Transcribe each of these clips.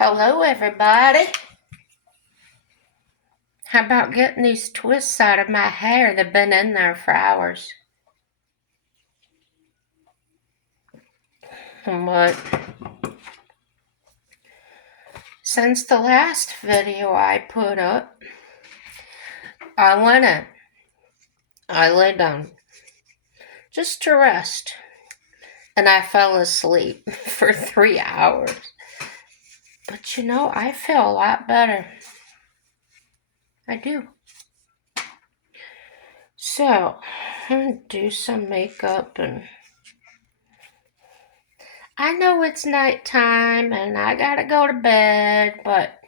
Hello, everybody. How about getting these twists out of my hair? They've been in there for hours. But since the last video I put up, I went in. I lay down just to rest. And I fell asleep for 3 hours. But you know, I feel a lot better. I do. So, I'm going to do some makeup and I know it's nighttime and I gotta go to bed, but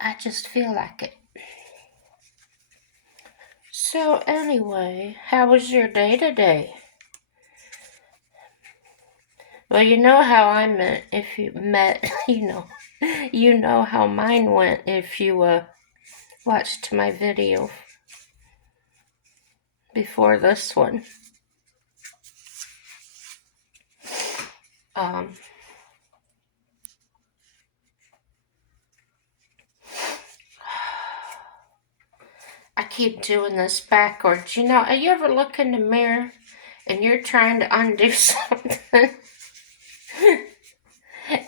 I just feel like it. So anyway, how was your day today? Well, you know how I met if you met, you know how mine went if you watched my video before this one. I keep doing this backwards. You ever look in the mirror and you're trying to undo something?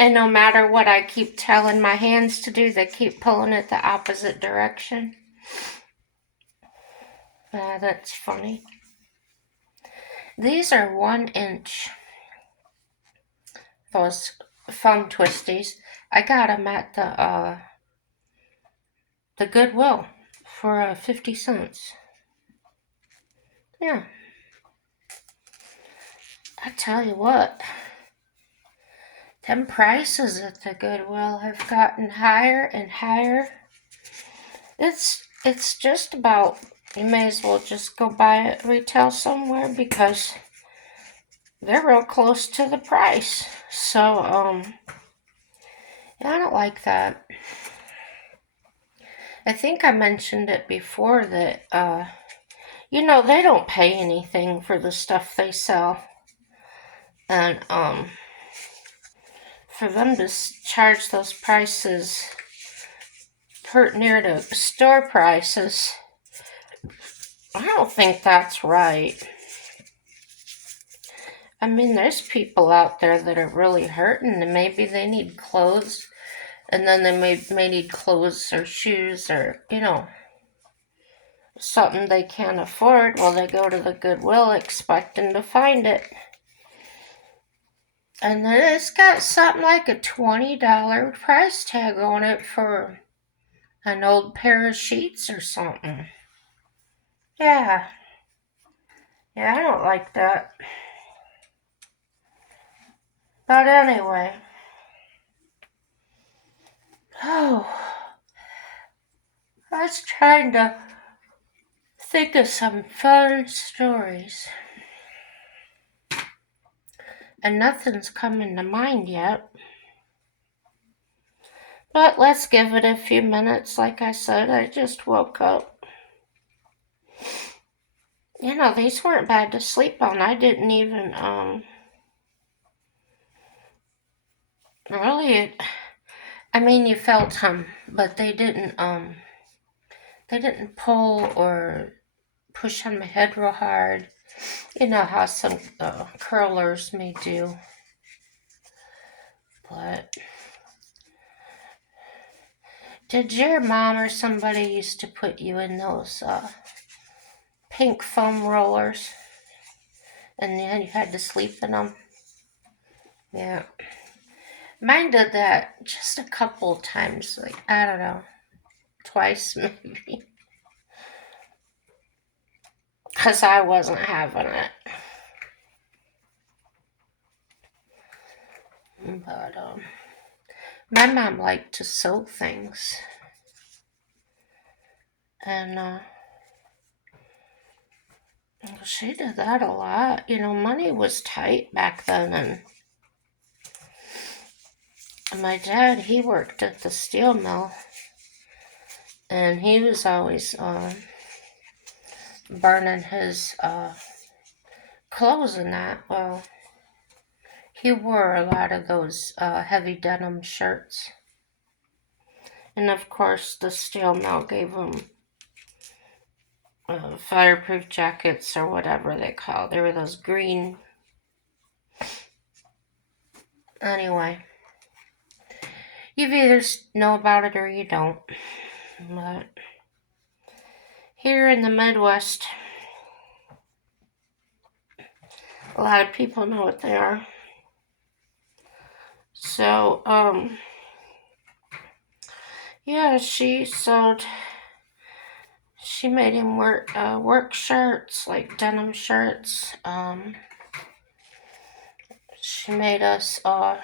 And no matter what I keep telling my hands to do, they keep pulling it the opposite direction. That's funny. These are 1 inch. Those foam twisties. I got them at the Goodwill for 50 cents. Yeah. I tell you what, them prices at the Goodwill have gotten higher and higher. It's just about, you may as well just go buy it retail somewhere because they're real close to the price. So, yeah, I don't like that. I think I mentioned it before that, they don't pay anything for the stuff they sell. And, for them to charge those prices near the store prices, I don't think that's right. I mean, there's people out there that are really hurting and maybe they need clothes and then they may need clothes or shoes or, something they can't afford. Well, they go to the Goodwill expecting to find it. And then it's got something like a $20 price tag on it for an old pair of sheets or something. Yeah. Yeah, I don't like that. But anyway. Oh. I was trying to think of some fun stories. And nothing's coming to mind yet. But let's give it a few minutes. Like I said, I just woke up. These weren't bad to sleep on. I didn't even, really, I mean, you felt them, but they didn't pull or push on my head real hard. You know how some curlers may do. But did your mom or somebody used to put you in those pink foam rollers and then you had to sleep in them? Yeah. Mine did that just a couple times, like, I don't know, twice maybe. Because I wasn't having it. But, my mom liked to sew things. And, she did that a lot. Money was tight back then, and my dad, he worked at the steel mill, and he was always burning his clothes and that. Well, He wore a lot of those heavy denim shirts. And of course, the steel mill gave him fireproof jackets or whatever they call. They were those green. Anyway, you either know about it or you don't. But here in the Midwest, a lot of people know what they are. So, yeah, she made him wear work shirts, like denim shirts. She made us uh,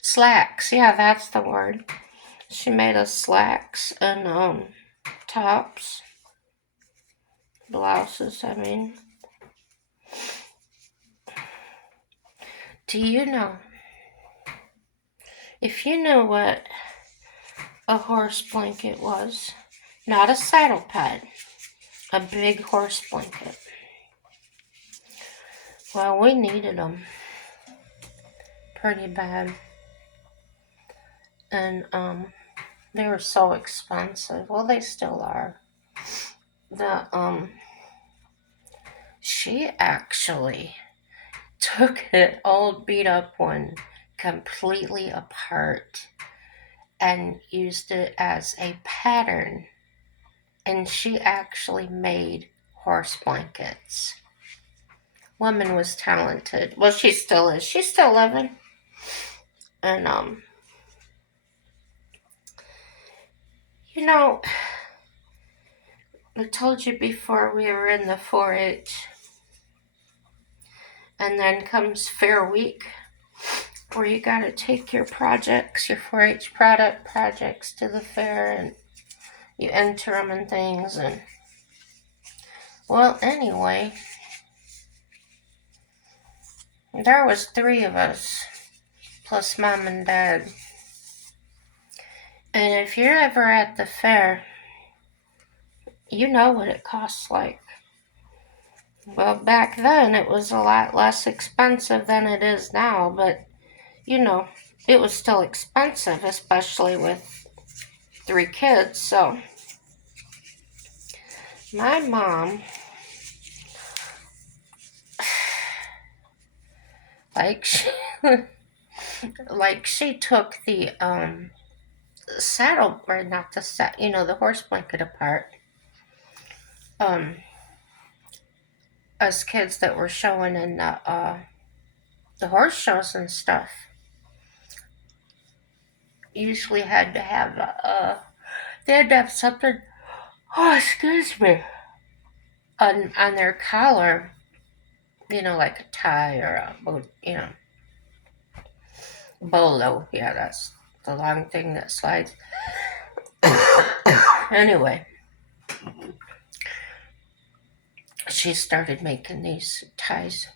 slacks. Yeah, that's the word. She made us slacks and tops, blouses. I mean, do you know? If you know what a horse blanket was, not a saddle pad, a big horse blanket. Well, we needed them pretty bad, and they were so expensive. Well, they still are. She actually took an old beat up one completely apart and used it as a pattern, and she actually made horse blankets. Woman was talented. Well, she still is. She's still living. And you know, I told you before we were in the 4-H, and then comes Fair Week, where you gotta take your projects, your 4-H product projects to the fair, and you enter them and things. And well, anyway, there was 3 of us plus mom and dad. And if you're ever at the fair, you know what it costs like. Well, back then it was a lot less expensive than it is now, but you know, it was still expensive, especially with 3 kids. So my mom, like she took the saddle, or not the the horse blanket apart. Us kids that were showing in the horse shows and stuff usually had to have they had to have something. Oh, excuse me. On their collar, like a tie or a bolo. Yeah, that's the long thing that slides. Anyway, she started making these ties.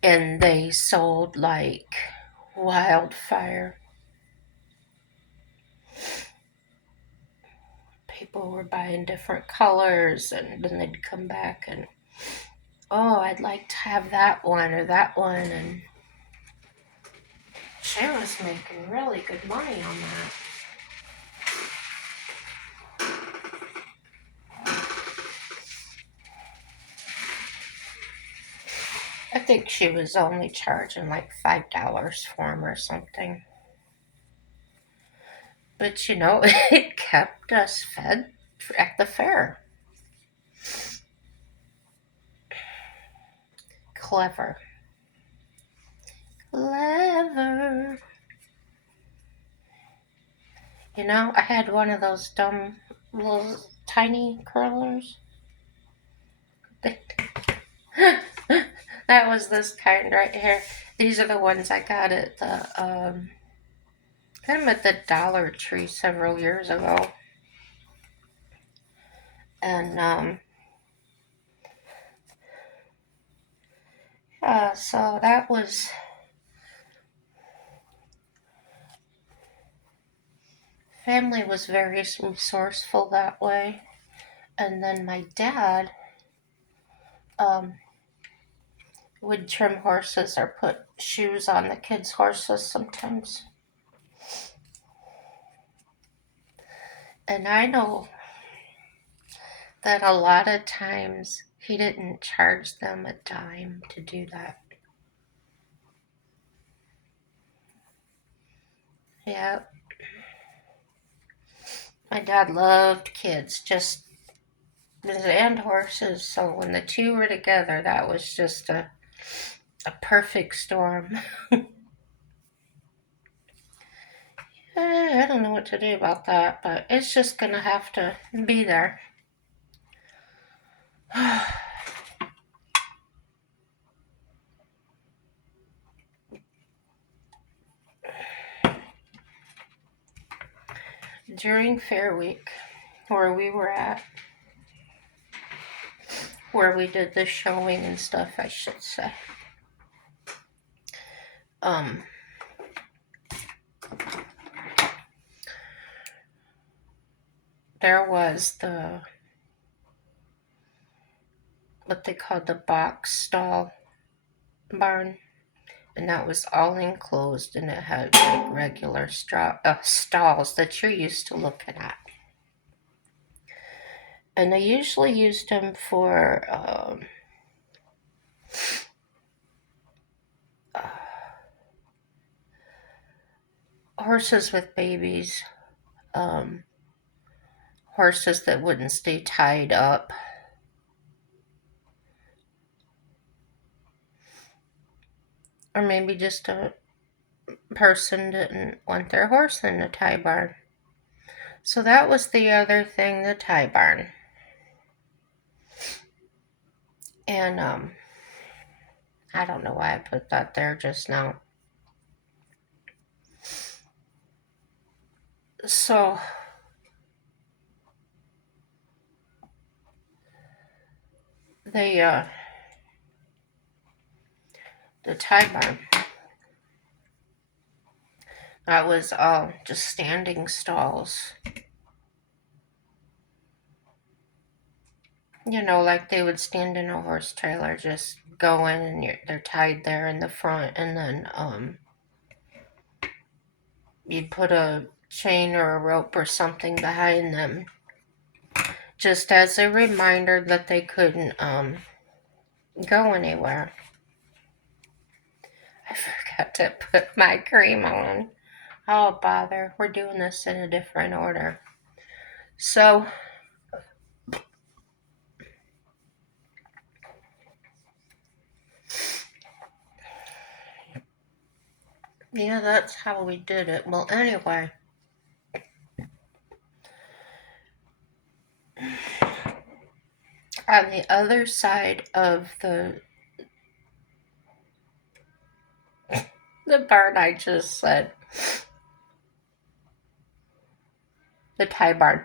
And they sold like wildfire. People were buying different colors, and then they'd come back and, oh, I'd like to have that one or that one. And she was making really good money on that. I think she was only charging like $5 for them or something. But it kept us fed at the fair. Clever. Clever. I had one of those dumb little tiny curlers. That was this kind right here. These are the ones I got at the Dollar Tree several years ago. And so that was family was very resourceful that way. And then my dad um, would trim horses or put shoes on the kids' horses sometimes. And I know that a lot of times he didn't charge them a dime to do that. Yeah, my dad loved kids, just and horses. So when the two were together, that was just a perfect storm. I don't know what to do about that, but it's just gonna have to be there. During Fair Week, where we were at, where we did the showing and stuff, I should say. Um, there was what they called the box stall barn, and that was all enclosed, and it had like regular stalls that you're used to looking at. And they usually used them for horses with babies, horses that wouldn't stay tied up, or maybe just a person didn't want their horse in a tie barn. So that was the other thing, the tie barn. And I don't know why I put that there just now. So the tie barn, that was all just standing stalls. You know, like they would stand in a horse trailer, just go in and they're tied there in the front, and then you'd put a chain or a rope or something behind them, just as a reminder that they couldn't go anywhere. I forgot to put my cream on. Oh, bother. We're doing this in a different order. So, yeah, that's how we did it. Well, anyway, on the other side of the barn I just said, the tie barn,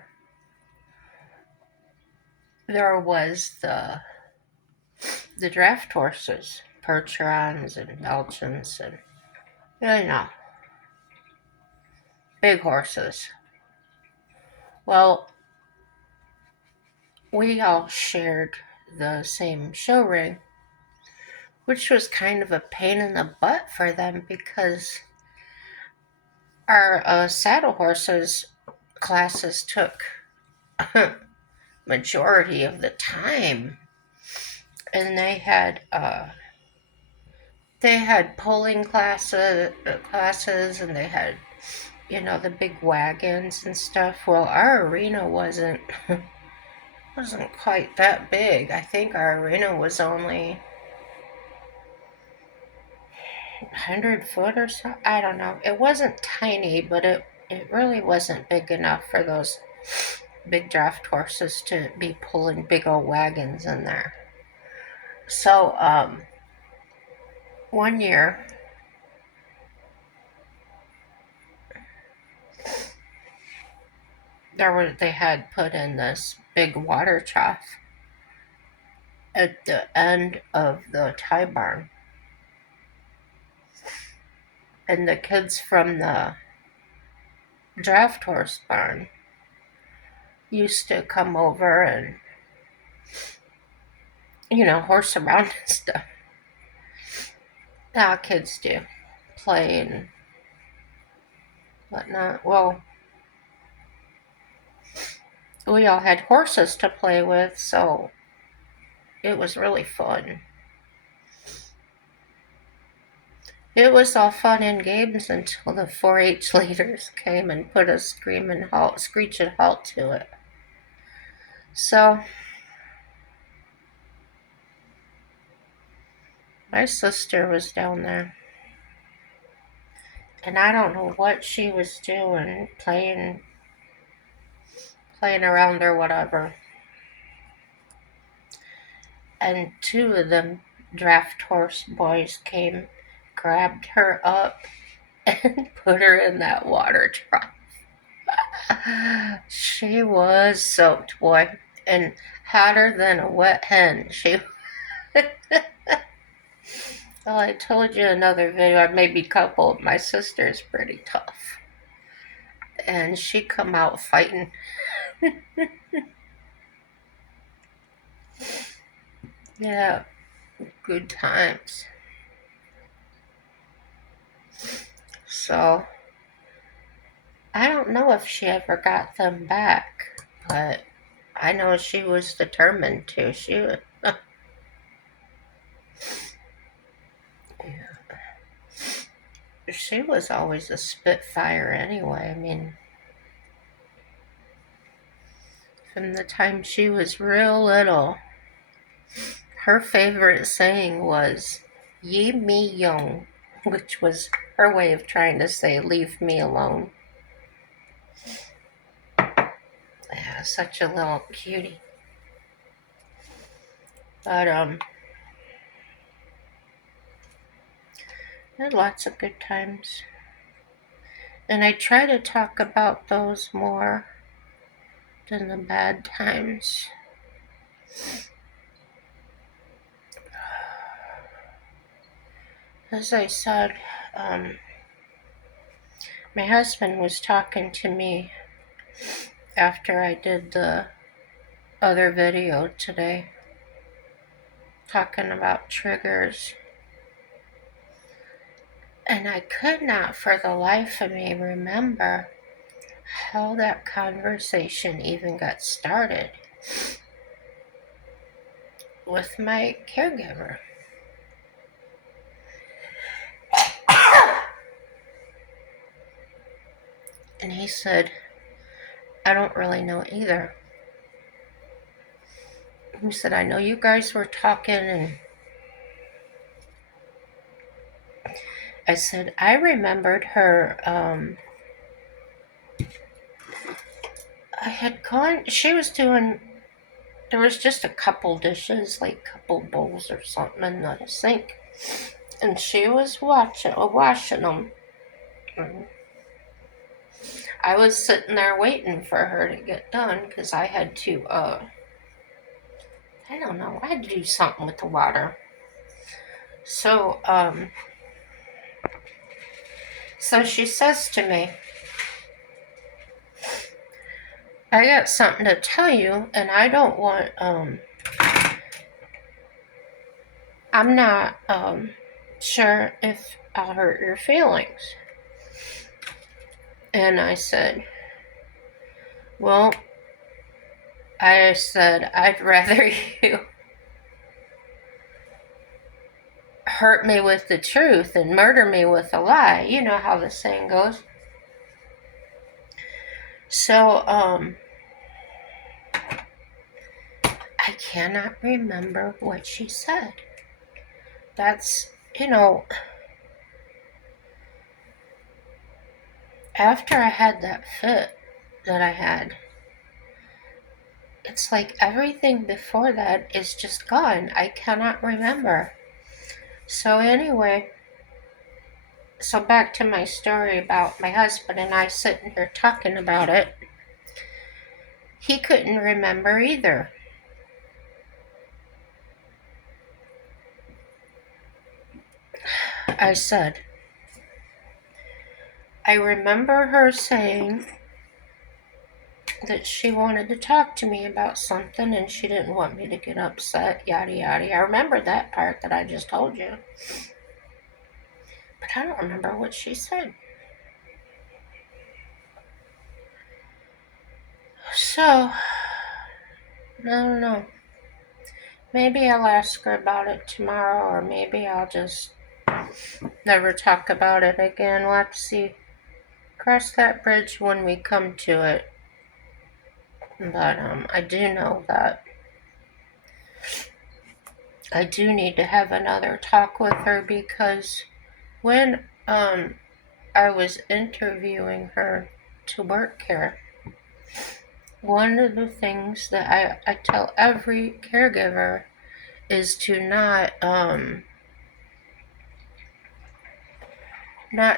there was the draft horses, Percherons and Belgians, and you know, big horses. Well, we all shared the same show ring, which was kind of a pain in the butt for them because our saddle horses classes took majority of the time, and they had pulling classes, and they had the big wagons and stuff. Well, our arena wasn't quite that big. I think our arena was only 100 foot or so. I don't know. It wasn't tiny, but it really wasn't big enough for those big draft horses to be pulling big old wagons in there. So one year they had put in this big water trough at the end of the tie barn, and the kids from draft horse barn used to come over and, horse around and stuff. Now kids do. Play and whatnot. Well, we all had horses to play with, so it was really fun. It was all fun and games until the 4-H leaders came and put a screeching halt to it. So, my sister was down there, and I don't know what she was doing, playing around or whatever. And 2 of them draft horse boys came, grabbed her up, and put her in that water trough. She was soaked, boy, and hotter than a wet hen. Well, I told you in another video, maybe a couple, my sister's pretty tough. And she come out fighting. Yeah, good times. So, I don't know if she ever got them back, but I know she was determined to. She was always a spitfire anyway. I mean, from the time she was real little, her favorite saying was, "Ye me young," which was her way of trying to say, "Leave me alone." Yeah, such a little cutie. But, had lots of good times. And I try to talk about those more than the bad times. As I said, my husband was talking to me after I did the other video today, talking about triggers. And I could not for the life of me remember how that conversation even got started with my caregiver. And he said, "I don't really know either." He said, "I know you guys were talking," and I said, "I remembered her, I had gone, she was doing, there was just a couple dishes, like a couple bowls or something in the sink, and she was washing them. And I was sitting there waiting for her to get done, because I had to, I don't know, I had to do something with the water. So, so she says to me, "I got something to tell you, and I don't want, I'm not, sure if I'll hurt your feelings." And I said, "Well," I said, "I'd rather you hurt me with the truth and murder me with a lie." You know how the saying goes. So, I cannot remember what she said. That's, after I had that fit that I had, it's like everything before that is just gone. I cannot remember. So anyway, so back to my story about my husband and I sitting here talking about it. He couldn't remember either. I said, I remember her saying that she wanted to talk to me about something and she didn't want me to get upset, yada yada. I remember that part that I just told you. But I don't remember what she said. So, I don't know. Maybe I'll ask her about it tomorrow, or maybe I'll just never talk about it again. We'll have to see. Cross that bridge when we come to it. But I do know that I do need to have another talk with her because when I was interviewing her to work here, one of the things that I tell every caregiver is to not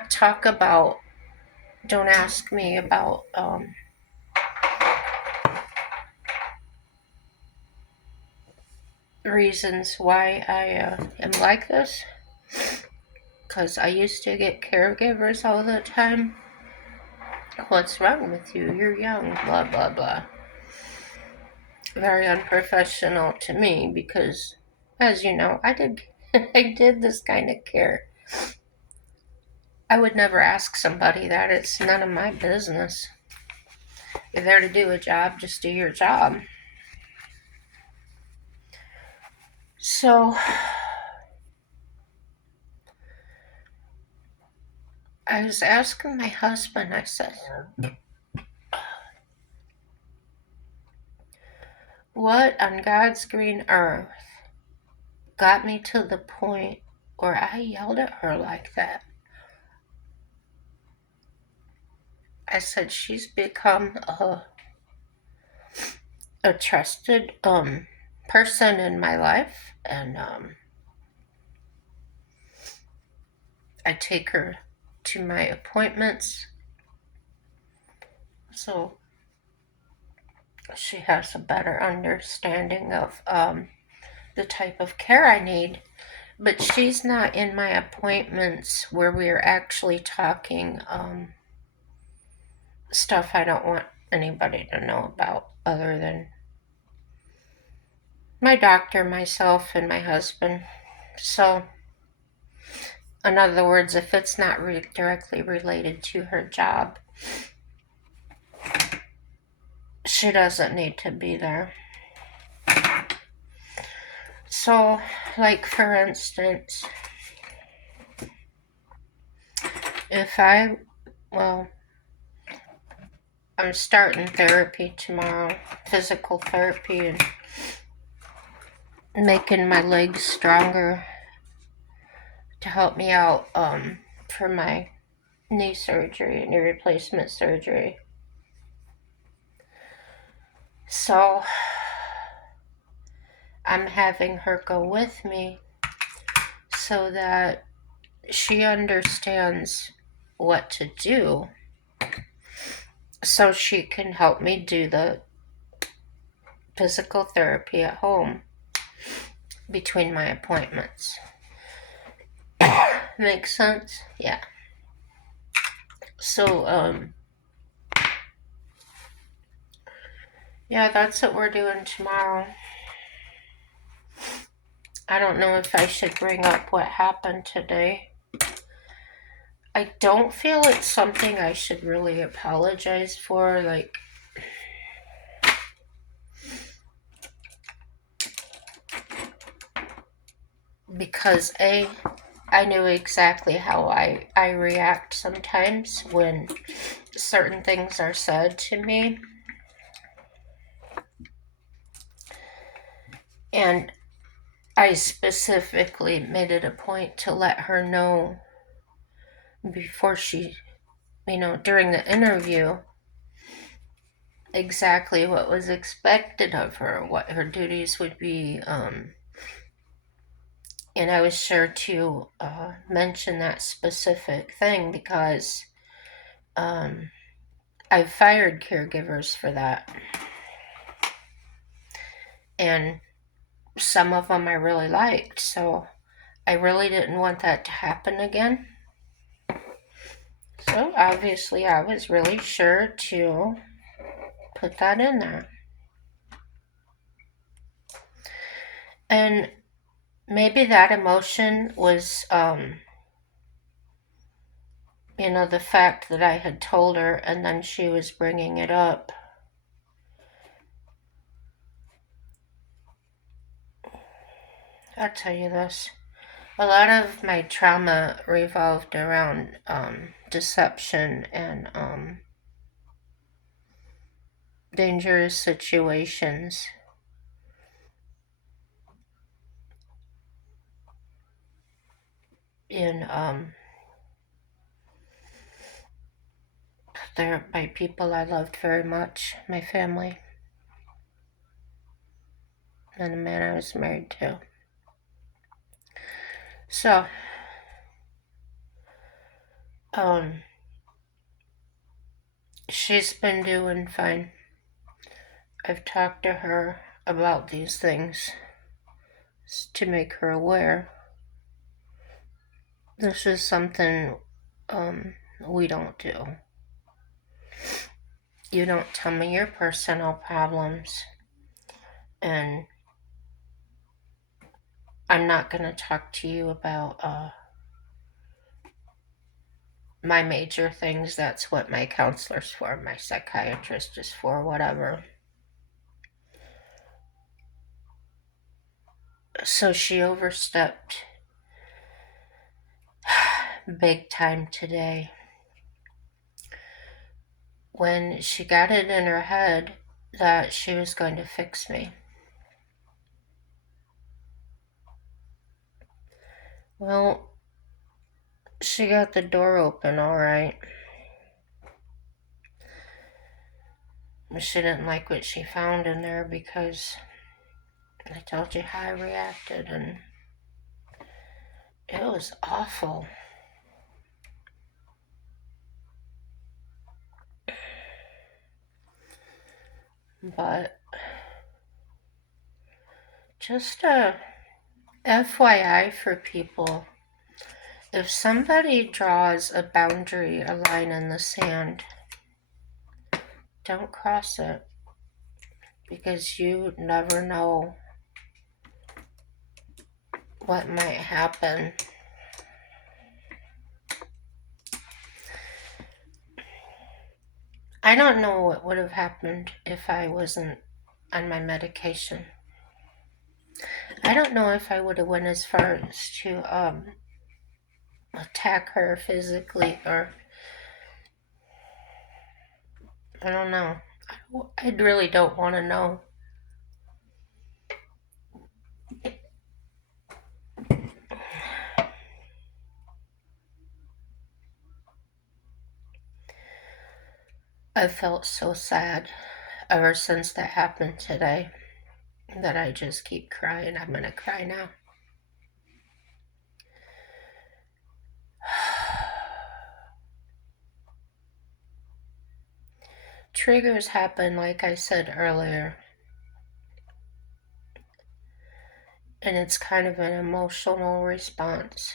talk about, don't ask me about reasons why I am like this, because I used to get caregivers all the time. What's wrong with you? You're young, blah blah blah. Very unprofessional to me because, as you know, I did I did this kind of care. I would never ask somebody that. It's none of my business. You're there to do a job, just do your job. So I was asking my husband, I said, what on God's green earth got me to the point where I yelled at her like that? I said, she's become a trusted person in my life, and I take her to my appointments, so she has a better understanding of the type of care I need. But she's not in my appointments where we are actually talking stuff I don't want anybody to know about other than my doctor, myself, and my husband. So, in other words, if it's not directly related to her job, she doesn't need to be there. So, like for instance, if well, I'm starting therapy tomorrow, physical therapy, and making my legs stronger to help me out for my knee surgery, knee replacement surgery. So I'm having her go with me so that she understands what to do so she can help me do the physical therapy at home between my appointments. Makes sense? Yeah. So, yeah, that's what we're doing tomorrow. I don't know if I should bring up what happened today. I don't feel it's something I should really apologize for, like, because I knew exactly how I react sometimes when certain things are said to me. And I specifically made it a point to let her know before she, during the interview, exactly what was expected of her, what her duties would be. And I was sure to mention that specific thing because I've fired caregivers for that. And some of them I really liked, so I really didn't want that to happen again. So obviously I was really sure to put that in there. And maybe that emotion was, the fact that I had told her and then she was bringing it up. I'll tell you this. A lot of my trauma revolved around deception and dangerous situations. In there by people I loved very much, my family, and the man I was married to. So, she's been doing fine. I've talked to her about these things to make her aware. This is something we don't do. You don't tell me your personal problems, and I'm not going to talk to you about my major things. That's what my counselor's for, my psychiatrist is for, whatever. So she overstepped big time today when she got it in her head that she was going to fix me. Well, she got the door open all right. She didn't like what she found in there because I told you how I reacted, and it was awful. But just a FYI for people, if somebody draws a boundary, a line in the sand, don't cross it, because you never know what might happen. I don't know what would have happened if I wasn't on my medication. I don't know if I would have went as far as to attack her physically, or I don't know. I really don't want to know. I felt so sad ever since that happened today that I just keep crying. I'm gonna cry now. Triggers happen, like I said earlier, and it's kind of an emotional response.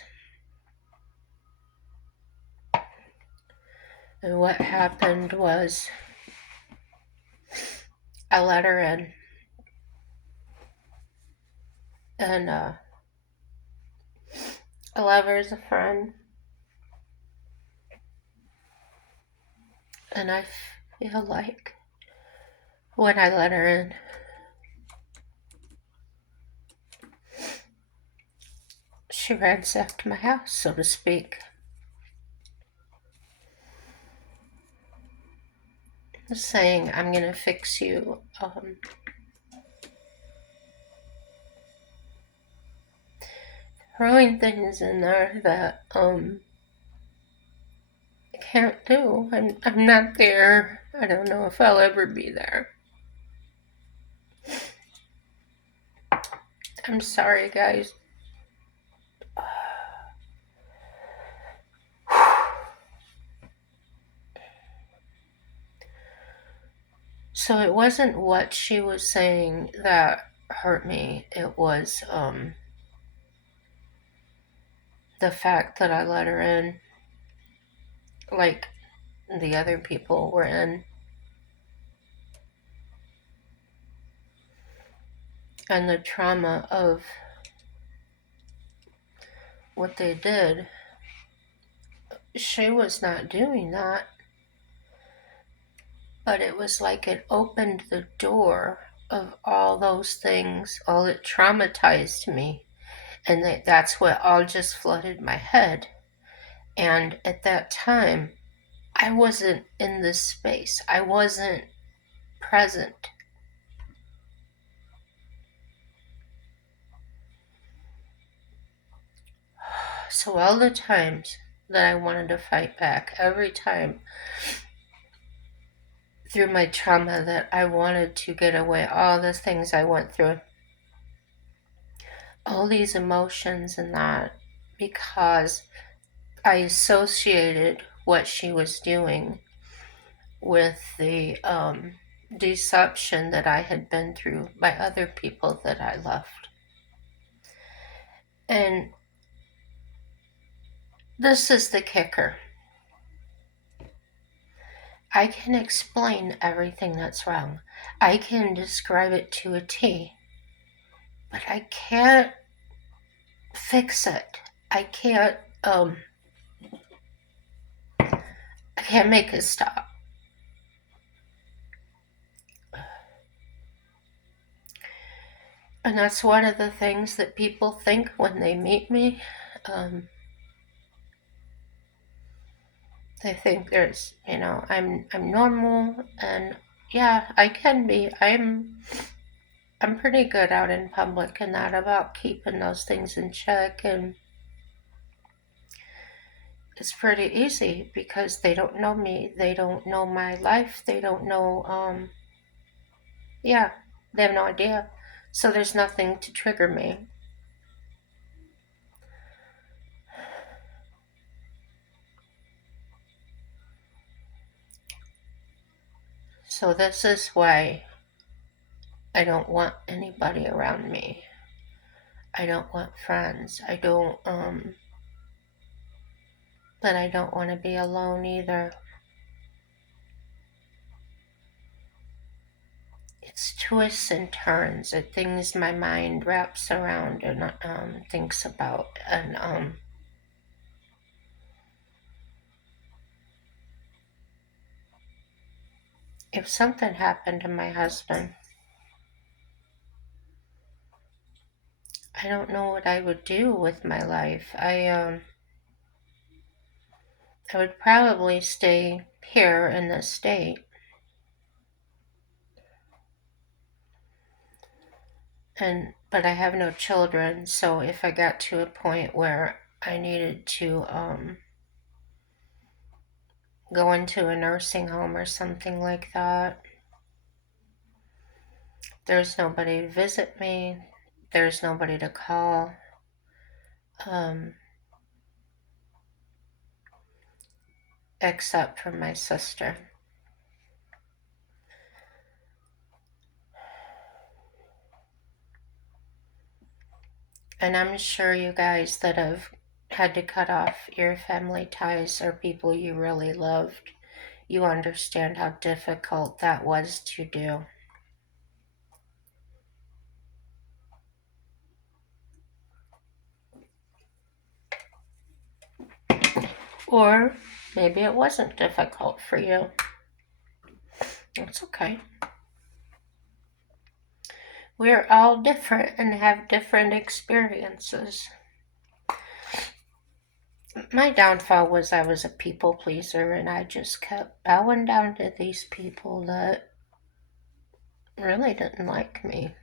And what happened was I let her in, and I love her as a friend, and I feel like when I let her in, she ransacked my house, so to speak. Saying, I'm gonna fix you. Throwing things in there that I can't do. I'm not there. I don't know if I'll ever be there. I'm sorry, guys. So it wasn't what she was saying that hurt me. It was the fact that I let her in. like the other people were in. And the trauma of what they did, she was not doing that. But it was like it opened the door of all those things. All it traumatized me. And that's what all just flooded my head. And at that time, I wasn't in this space. I wasn't present. So all the times that I wanted to fight back, every time through my trauma that I wanted to get away, all the things I went through, all these emotions and that, because I associated what she was doing with the deception that I had been through by other people that I loved. And this is the kicker. I can explain everything that's wrong. I can describe it to a T, but I can't fix it. I can't make it stop. And that's one of the things that people think when they meet me. They think I'm normal, and yeah, I can be. I'm pretty good out in public and that about keeping those things in check, and it's pretty easy because they don't know me, they don't know my life, they don't know yeah, they have no idea. So there's nothing to trigger me. So this is why I don't want anybody around me. I don't want friends. I don't but I don't want to be alone either. It's twists and turns and things my mind wraps around and thinks about. And if something happened to my husband, I don't know what I would do with my life. I would probably stay here in this state. But I have no children, so if I got to a point where I needed to go into a nursing home or something like that, there's nobody to visit me, there's nobody to call. Except for my sister. And I'm sure you guys that have had to cut off your family ties or people you really loved, you understand how difficult that was to do. Or maybe it wasn't difficult for you. It's okay. We're all different and have different experiences. My downfall was I was a people pleaser and I just kept bowing down to these people that really didn't like me,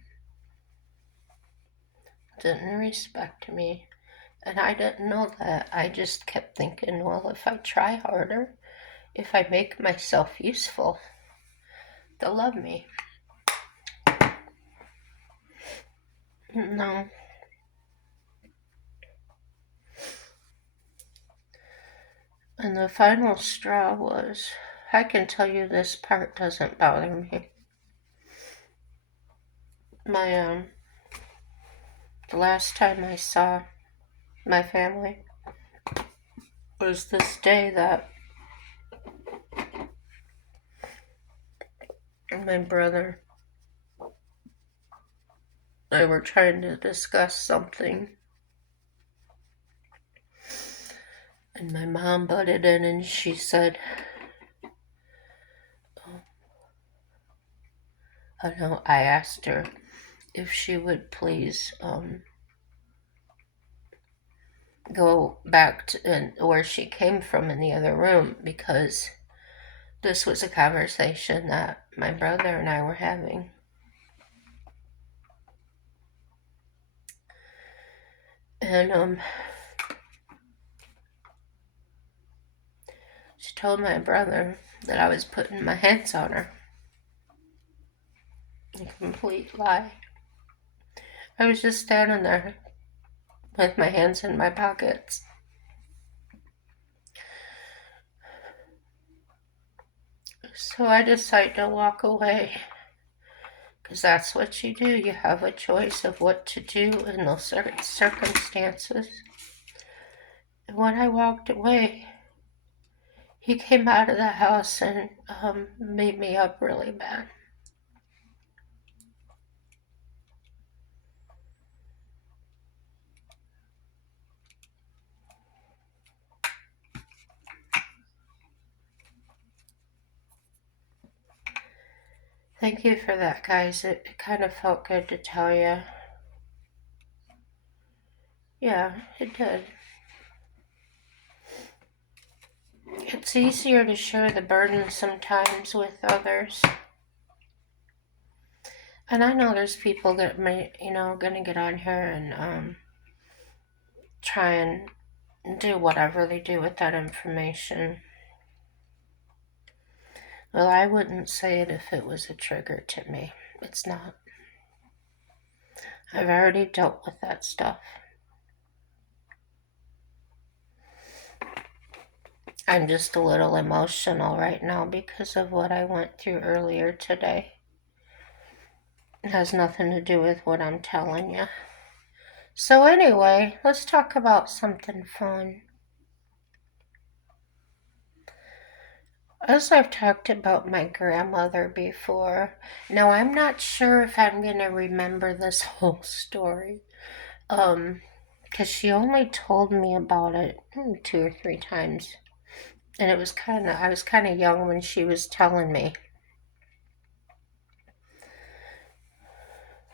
didn't respect me. And I didn't know that. I just kept thinking, well, if I try harder, if I make myself useful, they'll love me. No. And the final straw was, I can tell you this part doesn't bother me. The last time I saw my family was this day that my brother. They were trying to discuss something. And my mom butted in and she said, oh no, I asked her if she would please go back to where she came from in the other room, because this was a conversation that my brother and I were having. And she told my brother that I was putting my hands on her. A complete lie. I was just standing there with my hands in my pockets. So I decided to walk away, because that's what you do. You have a choice of what to do in those certain circumstances. And when I walked away, he came out of the house and made me up really bad. Thank you for that, guys. It kind of felt good to tell you. Yeah, it did. It's easier to share the burden sometimes with others. And I know there's people that may, gonna get on here and try and do whatever they do with that information. Well, I wouldn't say it if it was a trigger to me. It's not. I've already dealt with that stuff. I'm just a little emotional right now because of what I went through earlier today. It has nothing to do with what I'm telling you. So anyway, let's talk about something fun. As I've talked about my grandmother before, now I'm not sure if I'm going to remember this whole story. Because she only told me about it 2 or 3 times. And I was kind of young when she was telling me.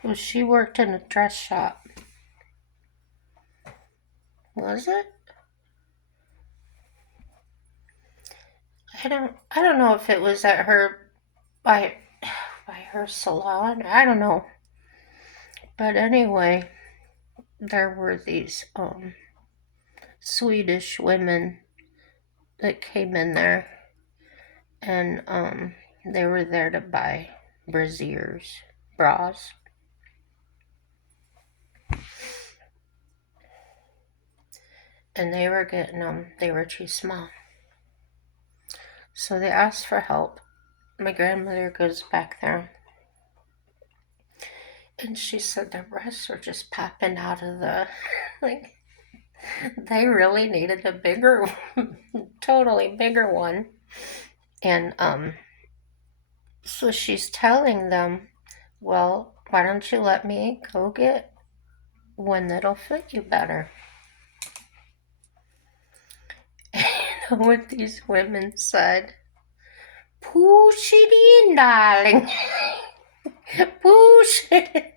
Well, she worked in a dress shop. Was it? I don't know if it was at her by her salon. I don't know. But anyway, there were these Swedish women that came in there, and they were there to buy brassieres, bras. And they were getting them, they were too small. So they asked for help. My grandmother goes back there, and she said their breasts were just popping out of the, like, they really needed a bigger, totally bigger one. And so she's telling them, well, why don't you let me go get one that'll fit you better? And you know what these women said? Push it in, darling. Push it.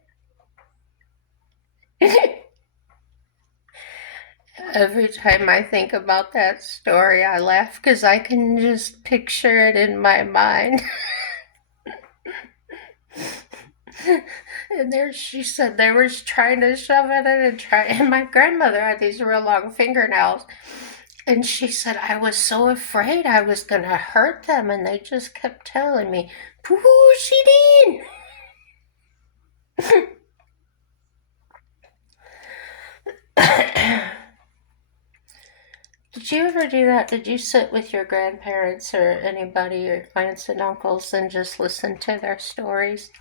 Every time I think about that story, I laugh because I can just picture it in my mind. And there she said they were trying to shove it in and my grandmother had these real long fingernails. And she said, I was so afraid I was going to hurt them, and they just kept telling me, push it in. Did you ever do that? Did you sit with your grandparents or anybody, your aunts and uncles, and just listen to their stories?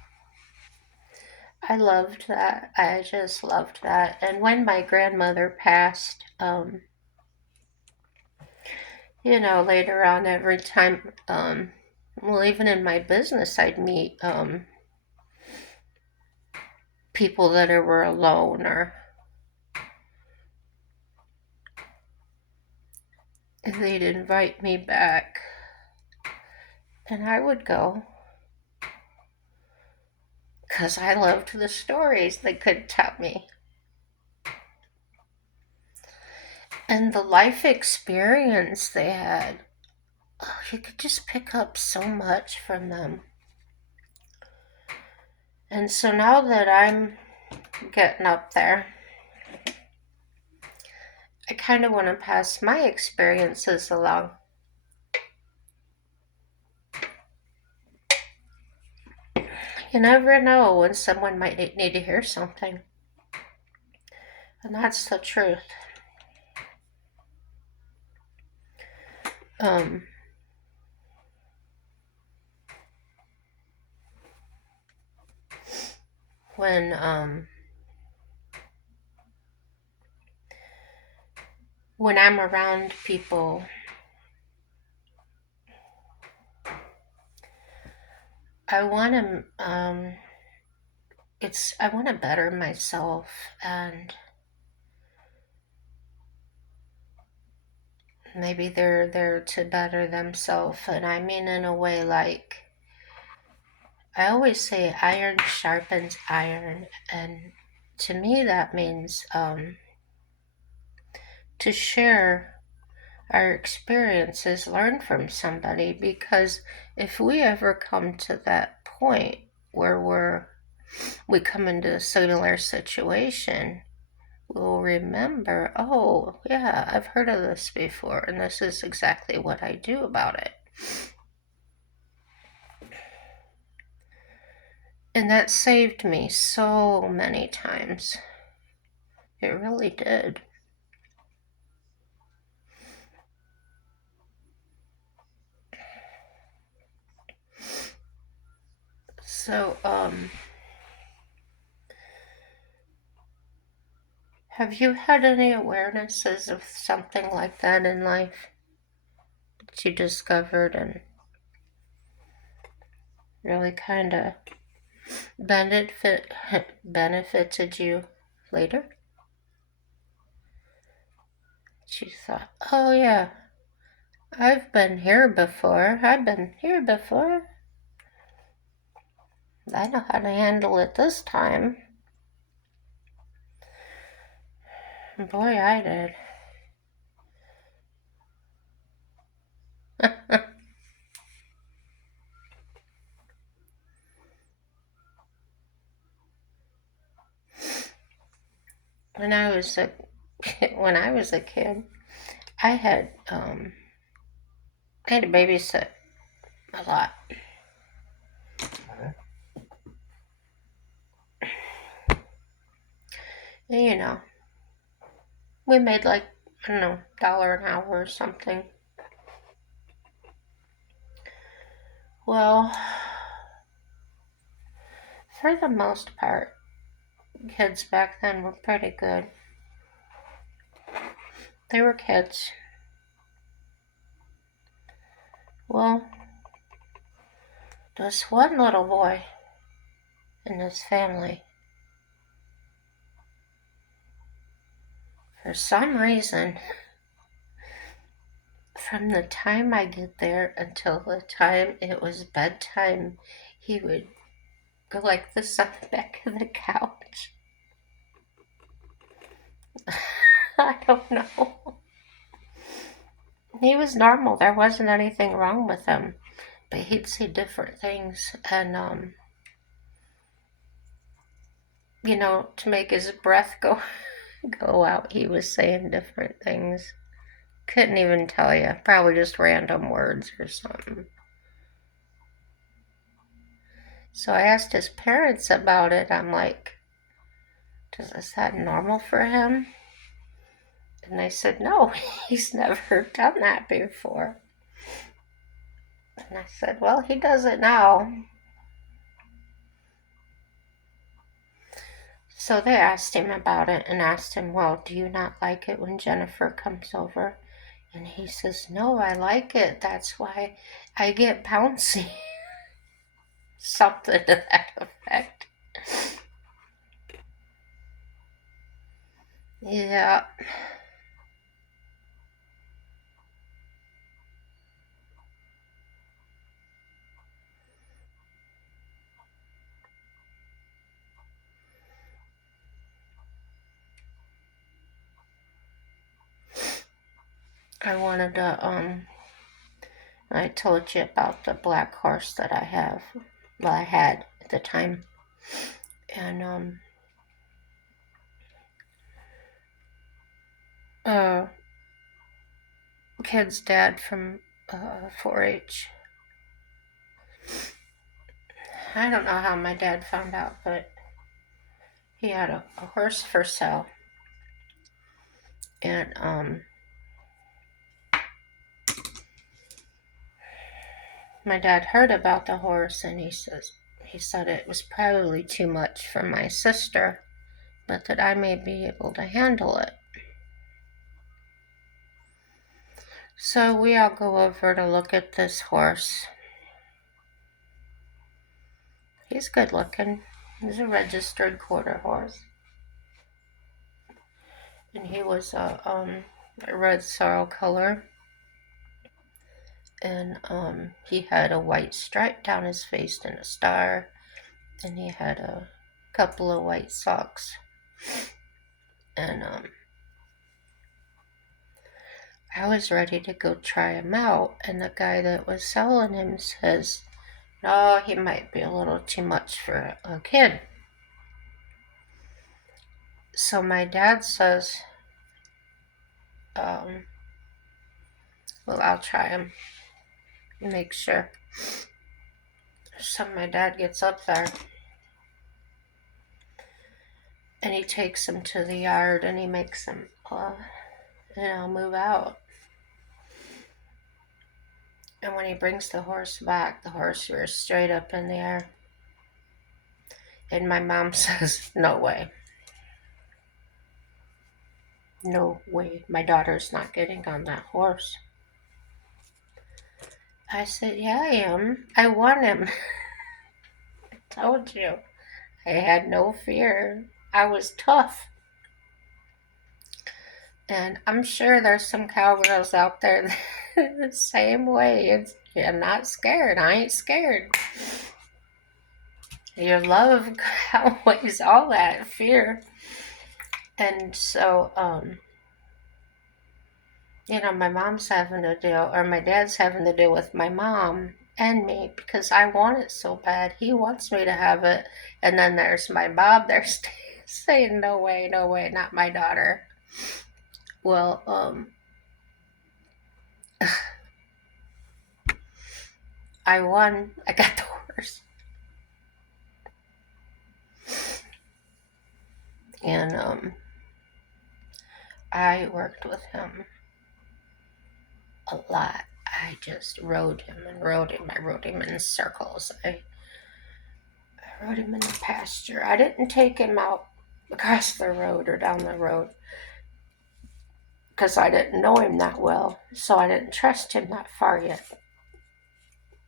I loved that. I just loved that. And when my grandmother passed, later on, every time Well, even in my business, I'd meet people that were alone, or they'd invite me back, and I would go because I loved the stories they could tell me. And the life experience they had, oh, you could just pick up so much from them. And so now that I'm getting up there, I kind of want to pass my experiences along. You never know when someone might need to hear something. And that's the truth. Um, when I'm around people, I want to I want to better myself, and maybe they're there to better themselves. And I mean in a way like, I always say iron sharpens iron, and to me that means to share our experiences, learn from somebody, because if we ever come to that point where we come into a similar situation, we'll remember, oh yeah, I've heard of this before, and this is exactly what I do about it. And that saved me so many times. It really did. So, have you had any awarenesses of something like that in life that you discovered and really kind of benefited you later? She thought, oh yeah, I've been here before. I know how to handle it this time. Boy, I did. when I was a when I was a kid, I had to babysit a lot. And you know, we made like, I don't know, $1 an hour or something. Well, for the most part, kids back then were pretty good. They were kids. Well, this one little boy in his family, for some reason, from the time I get there until the time it was bedtime, he would go like this on the back of the couch. I don't know. He was normal. There wasn't anything wrong with him. But he'd say different things. And, to make his breath go out, he was saying different things. Couldn't even tell you. Probably just random words or something. So I asked his parents about it. I'm like, is that normal for him? And they said, no, he's never done that before. And I said, well, he does it now. So they asked him about it and asked him, well, do you not like it when Jennifer comes over? And he says, no, I like it. That's why I get bouncy. Something to that effect. Yeah. I wanted to, I told you about the black horse that I have. Well, I had at the time. And, uh, kid's dad from 4-H. I don't know how my dad found out, but he had a horse for sale. And, my dad heard about the horse and he said it was probably too much for my sister, but that I may be able to handle it. So we all go over to look at this horse. He's good looking. He's a registered quarter horse. And he was a red sorrel color. And he had a white stripe down his face and a star. And he had a couple of white socks. And I was ready to go try him out. And the guy that was selling him says, "No, he might be a little too much for a kid." So my dad says, well, I'll try him. Make sure. So my dad gets up there and he takes him to the yard and he makes him, move out. And when he brings the horse back, the horse rears straight up in the air. And my mom says, "No way. No way. My daughter's not getting on that horse." I said, "Yeah, I am. I won him." I told you. I had no fear. I was tough. And I'm sure there's some cowgirls out there the same way. I'm not scared. I ain't scared. Your love outweighs all that fear. And so, my mom's having to deal, or my dad's having to deal with my mom and me because I want it so bad. He wants me to have it. And then there's my mom there saying, "No way, no way, not my daughter." Well, I won. I got the horse. And I worked with him a lot. I just rode him and rode him. I rode him in circles. I rode him in the pasture. I didn't take him out across the road or down the road because I didn't know him that well, so I didn't trust him that far yet.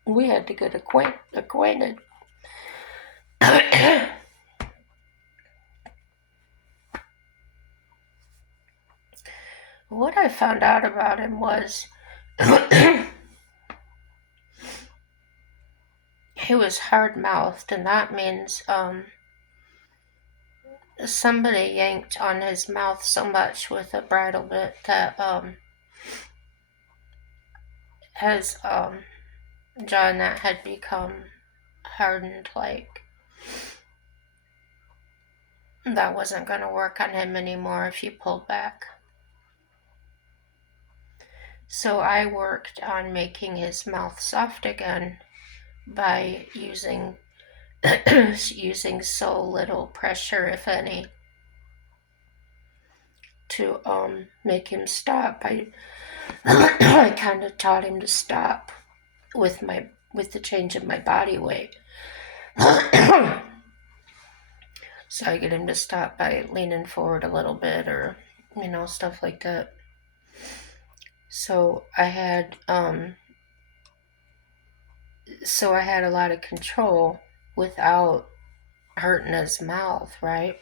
We had to get acquainted. What I found out about him was he was hard-mouthed, and that means somebody yanked on his mouth so much with a bridle bit that his jaw that had become hardened. Like, that wasn't going to work on him anymore if you pulled back. So I worked on making his mouth soft again by using so little pressure, if any, to make him stop. I kind of taught him to stop with the change of my body weight. So I get him to stop by leaning forward a little bit, or stuff like that. So I had So I had a lot of control without hurting his mouth, right?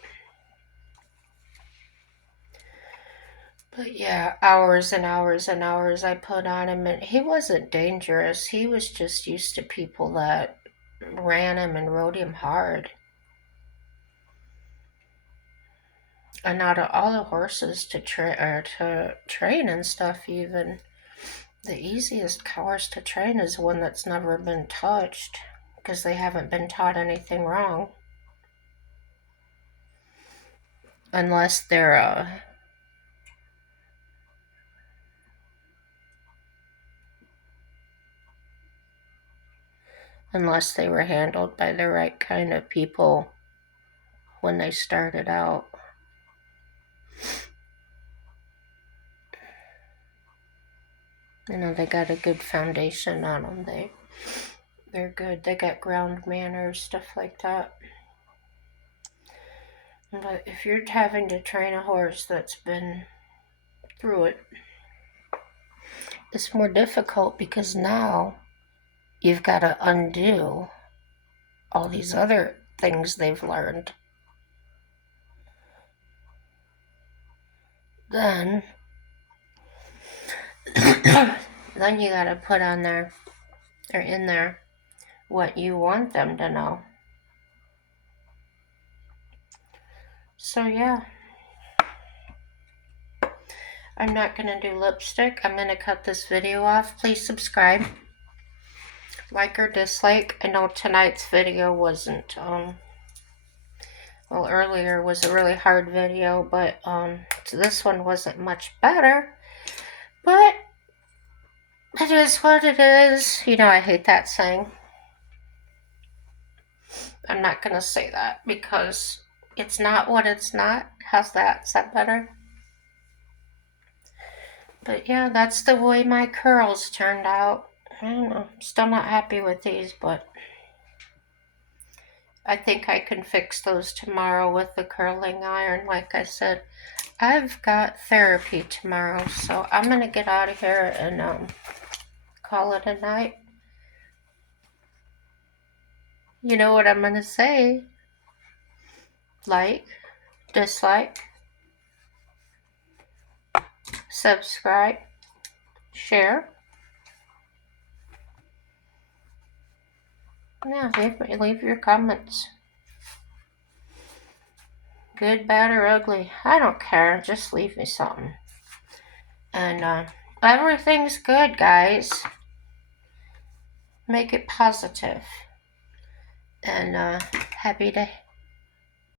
But yeah, hours and hours and hours I put on him, and he wasn't dangerous. He was just used to people that ran him and rode him hard. And out of all the horses to train and stuff, even the easiest horse to train is one that's never been touched, because they haven't been taught anything wrong, unless they're unless they were handled by the right kind of people when they started out. You know, they got a good foundation on them. They're good. They got ground manners, stuff like that. But if you're having to train a horse that's been through it, it's more difficult, because now you've got to undo all these other things they've learned. Then then you got to put on there, or in there, what you want them to know. So yeah, I'm not going to do lipstick. I'm going to cut this video off. Please subscribe, like or dislike. I know tonight's video wasn't, well, earlier was a really hard video, but so this one wasn't much better. But it is what it is. You know, I hate that saying. I'm not going to say that, because it's not what it's not. How's that? Is that better? But yeah, that's the way my curls turned out. I don't know. Still not happy with these, but I think I can fix those tomorrow with the curling iron. Like I said, I've got therapy tomorrow, so I'm going to get out of here and call it a night. You know what I'm going to say. Like, dislike, subscribe, share. Yeah, leave your comments. Good, bad, or ugly. I don't care. Just leave me something. And everything's good, guys. Make it positive. And happy to